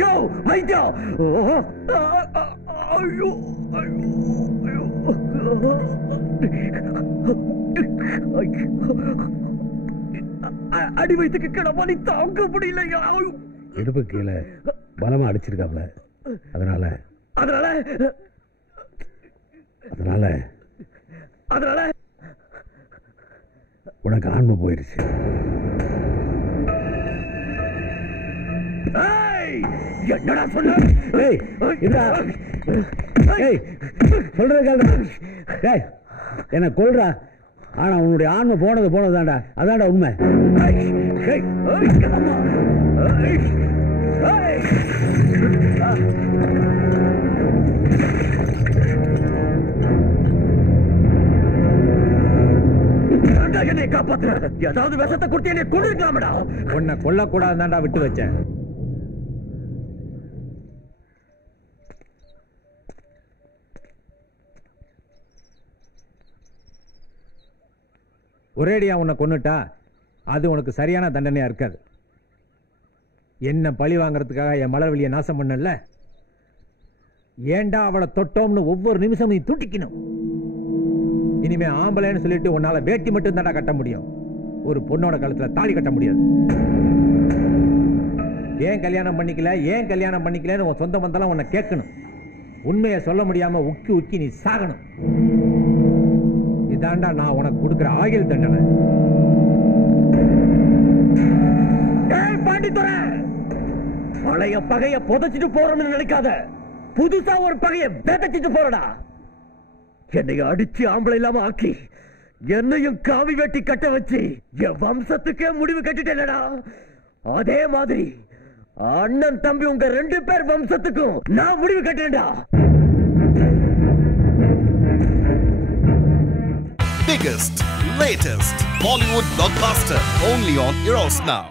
யோ வைத்தியா! ஐயோ ஐயோ அடி வயிற்றுக்கு கிடப்பாடி தாங்க முடியலையா? இடுப்பு கீழே பலமா அடிச்சிருக்காப்ல. அதனால அதனால அதனால அதனால உனக்கு ஆன்மை போயிருச்சு. என்னடா சொன்ன? சொல்றது கேள்றா. என்ன கொல்றா, ஆனா உன்னுடைய ஆன்மை போனதுதான்டா. அதான்டா உண்மை. என்னை காப்பாத்து. ஏதாவது விஷத்தை கொடுத்து என்னை கொண்டிருக்கலாமடா. உன்னை கொல்லக்கூடாதுதான்டா விட்டு வச்சேன். ஒரேடியா உன்னை கொன்னுட்டா அது உனக்கு சரியான தண்டனையா இருக்காது. என்ன பழி வாங்கறதுக்காக என் மலர்வெளியை நாசம் பண்ணல. ஏண்டா அவளை தொட்டோம்னு ஒவ்வொரு நிமிஷம் நீ துடிக்கணும். இனிமே ஆம்பளைன்னு சொல்லிட்டு உன்னால வேட்டி மட்டும் தாண்டா கட்ட முடியும். ஒரு பொண்ணோட கழுத்துல தாலி கட்ட முடியாது. ஏன் கல்யாணம் பண்ணிக்கலன்னு உன் சொந்த பந்தெல்லாம் உன்னை கேட்கணும். உண்மையை சொல்ல முடியாம உக்கி உக்கி நீ சாகணும். இதாண்டா நான் உனக்கு கொடுக்கிற ஆயுள் தண்டனை. பாண்டித்துறை, பழைய பகைய புதைச்சிட்டு போறோம்னு நினைக்காத. புதுசா ஒரு பகைய விதைச்சிட்டு போறடா. என்னை அடிச்சு ஆம்பளை இல்லாம ஆக்கி என்னையும் காவி வெட்டி கட்ட வச்சு என் வம்சத்துக்கே முடிவு கட்டிட்டேனடா. அதே மாதிரி அண்ணன் தம்பி உங்க 2 பேர் வம்சத்துக்கும் நான் முடிவு கட்டேன்டா. Biggest, latest Bollywood blockbuster only on Eros Now.